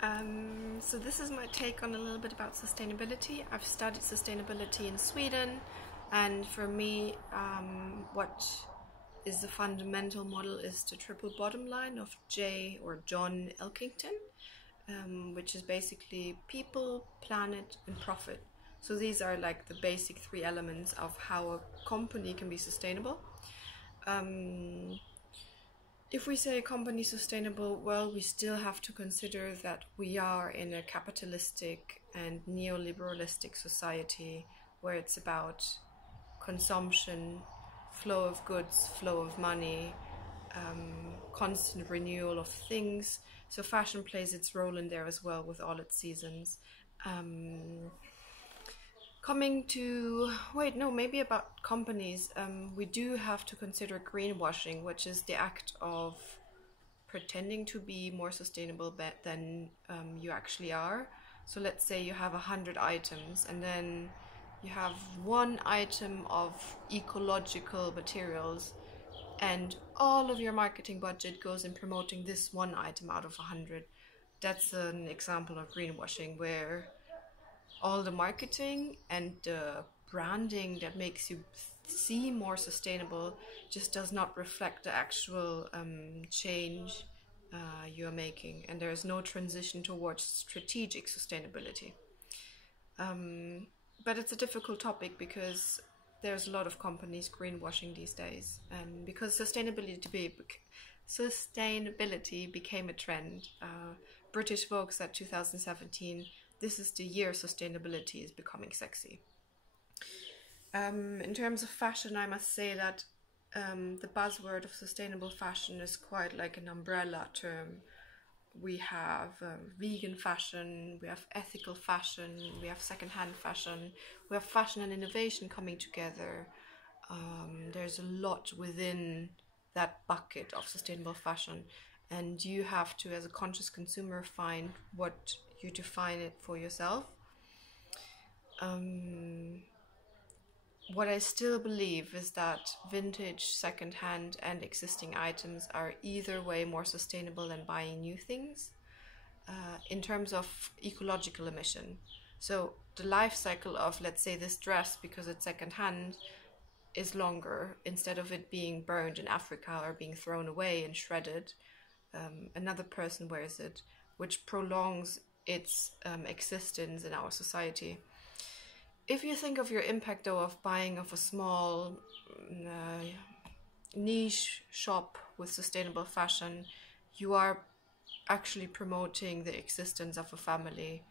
So this is my take on a little bit about sustainability. I've studied sustainability in Sweden, and for me, what is the fundamental model is the triple bottom line of John Elkington, which is basically people, planet, and profit. So these are like the basic three elements of how a company can be sustainable. If we say a company is sustainable, well, we still have to consider that we are in a capitalistic and neoliberalistic society where it's about consumption, flow of goods, flow of money, constant renewal of things. So fashion plays its role in there as well with all its seasons. Maybe about companies, we do have to consider greenwashing, which is the act of pretending to be more sustainable than you actually are. So let's say you have 100 items and then you have one item of ecological materials and all of your marketing budget goes in promoting this one item out of 100. That's an example of greenwashing, where all the marketing and the branding that makes you seem more sustainable just does not reflect the actual change you are making, and there is no transition towards strategic sustainability. But it's a difficult topic because there's a lot of companies greenwashing these days, and because sustainability became a trend. British Vogue said 2017, this is the year sustainability is becoming sexy. In terms of fashion, I must say that the buzzword of sustainable fashion is quite like an umbrella term. We have vegan fashion, we have ethical fashion, we have secondhand fashion, we have fashion and innovation coming together. There's a lot within that bucket of sustainable fashion, and you have to, as a conscious consumer, find what you define it for yourself. What I still believe is that vintage, secondhand, and existing items are either way more sustainable than buying new things in terms of ecological emission. So the life cycle of, let's say, this dress, because it's secondhand, is longer. Instead of it being burned in Africa or being thrown away and shredded, another person wears it, which prolongs its existence in our society. If you think of your impact, though, of buying of a small niche shop with sustainable fashion, you are actually promoting the existence of a family.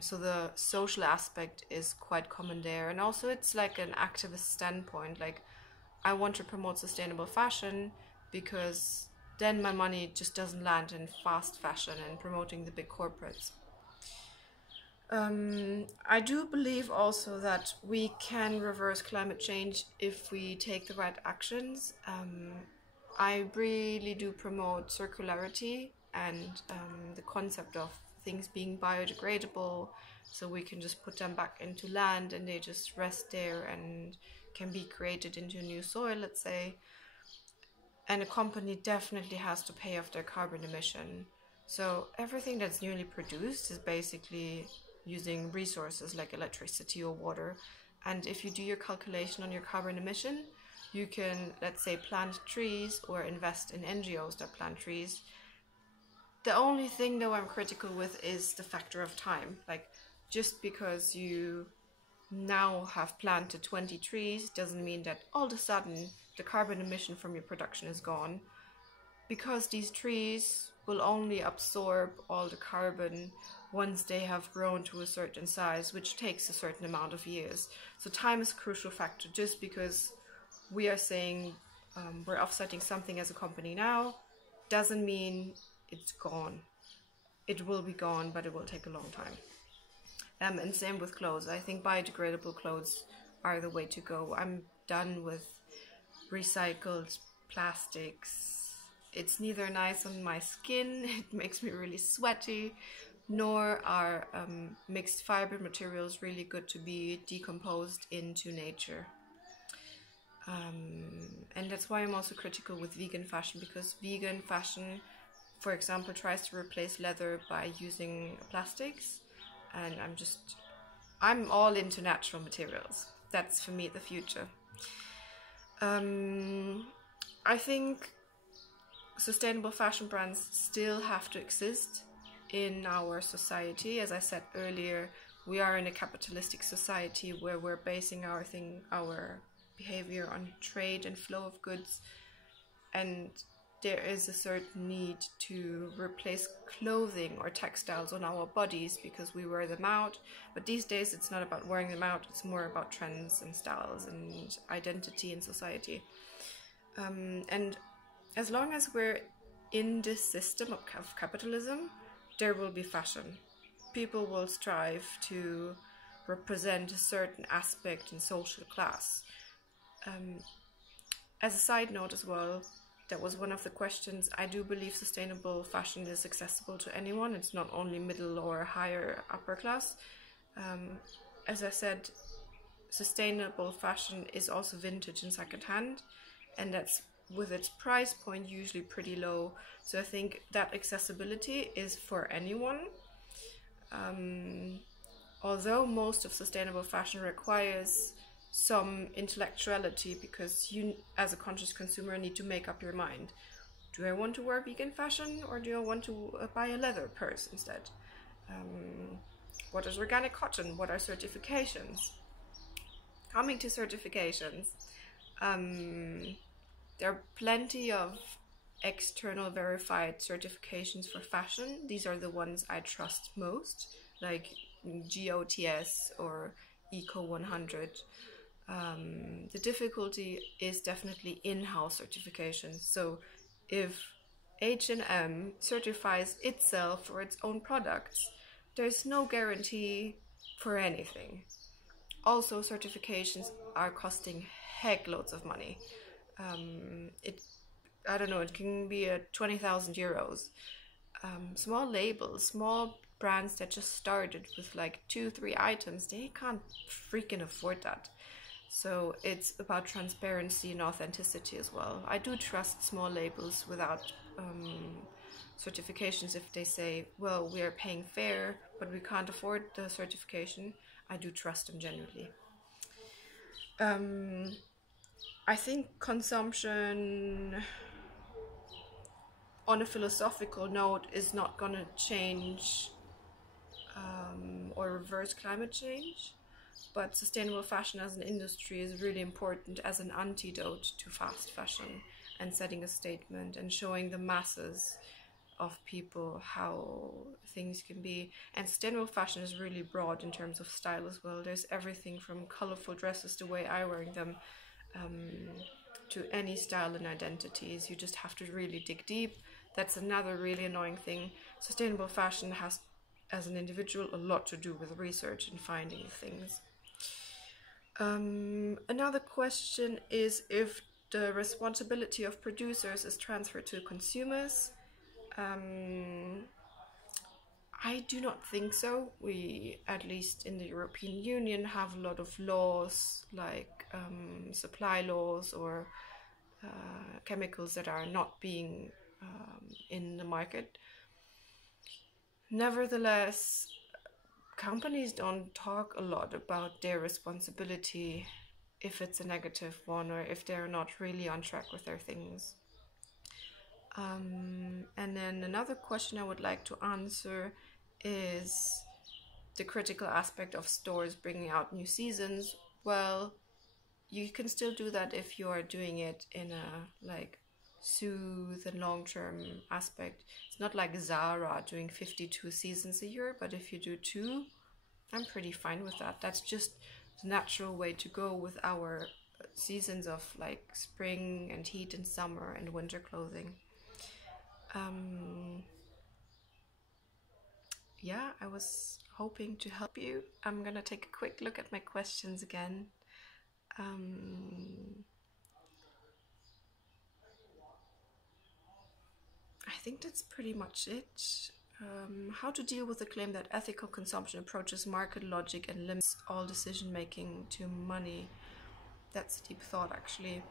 So the social aspect is quite common there. And also it's like an activist standpoint, like I want to promote sustainable fashion because then my money just doesn't land in fast fashion and promoting the big corporates. I do believe also that we can reverse climate change if we take the right actions. I really do promote circularity and the concept of things being biodegradable, so we can just put them back into land and they just rest there and can be created into new soil, let's say. And a company definitely has to pay off their carbon emission. So everything that's newly produced is basically using resources like electricity or water. And if you do your calculation on your carbon emission, you can, let's say, plant trees or invest in NGOs that plant trees. The only thing, though, I'm critical with is the factor of time. Like, just because you now have planted 20 trees doesn't mean that all of a sudden the carbon emission from your production is gone, because these trees will only absorb all the carbon once they have grown to a certain size, which takes a certain amount of years. So time is a crucial factor. Just because we are saying we're offsetting something as a company now doesn't mean it's gone. It will be gone, but it will take a long time. And same with clothes. I think biodegradable clothes are the way to go. I'm done with recycled plastics. It's neither nice on my skin, it makes me really sweaty, nor are mixed fiber materials really good to be decomposed into nature. And that's why I'm also critical with vegan fashion, because vegan fashion for example, tries to replace leather by using plastics, and I'm all into natural materials. That's for me the future. I think sustainable fashion brands still have to exist in our society. As I said earlier, we are in a capitalistic society where we're basing our behavior on trade and flow of goods, and there is a certain need to replace clothing or textiles on our bodies because we wear them out. But these days it's not about wearing them out, it's more about trends and styles and identity in society. And as long as we're in this system of capitalism, there will be fashion. People will strive to represent a certain aspect in social class. As a side note as well, that was one of the questions. I do believe sustainable fashion is accessible to anyone. It's not only middle or higher upper class. As I said, sustainable fashion is also vintage and secondhand, and that's with its price point usually pretty low. So I think that accessibility is for anyone. Although most of sustainable fashion requires some intellectuality, because you as a conscious consumer need to make up your mind. Do I want to wear vegan fashion, or do I want to buy a leather purse instead? What is organic cotton? What are certifications? Coming to certifications, there are plenty of external verified certifications for fashion. These are the ones I trust most, like GOTS or Eco 100. The difficulty is definitely in-house certifications. So if H&M certifies itself for its own products, there's no guarantee for anything. Also, certifications are costing heck loads of money. I don't know, it can be 20,000 euros. Small labels, small brands that just started with like 2-3 items, they can't freaking afford that. So it's about transparency and authenticity as well. I do trust small labels without certifications. If they say, well, we are paying fair, but we can't afford the certification, I do trust them genuinely. I think consumption on a philosophical note is not going to change or reverse climate change, but sustainable fashion as an industry is really important as an antidote to fast fashion, and setting a statement and showing the masses of people how things can be. And sustainable fashion is really broad in terms of style as well. There's everything from colorful dresses, the way I'm wearing them, to any style and identities. You just have to really dig deep. That's another really annoying thing. Sustainable fashion has, as an individual, a lot to do with research and finding things. Another question is if the responsibility of producers is transferred to consumers. I do not think so. We, at least in the European Union, have a lot of laws like supply laws or chemicals that are not being in the market. Nevertheless, companies don't talk a lot about their responsibility if it's a negative one or if they're not really on track with their things. And then another question I would like to answer is the critical aspect of stores bringing out new seasons. Well, you can still do that if you are doing it in a soothe and long-term aspect. It's not like Zara doing 52 seasons a year, but if you do 2, I'm pretty fine with that. That's just the natural way to go with our seasons of like spring and heat and summer and winter clothing. Yeah, I was hoping to help you. I'm gonna take a quick look at my questions again. I think that's pretty much it. How to deal with the claim that ethical consumption approaches market logic and limits all decision making to money. That's a deep thought, actually.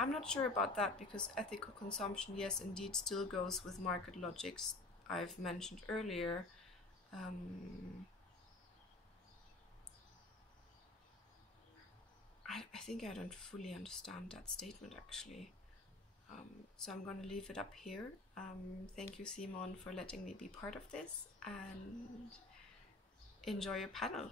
I'm not sure about that, because ethical consumption, yes, indeed, still goes with market logics I've mentioned earlier. I think I don't fully understand that statement, actually. So I'm going to leave it up here. Thank you, Simon, for letting me be part of this, and enjoy your panel.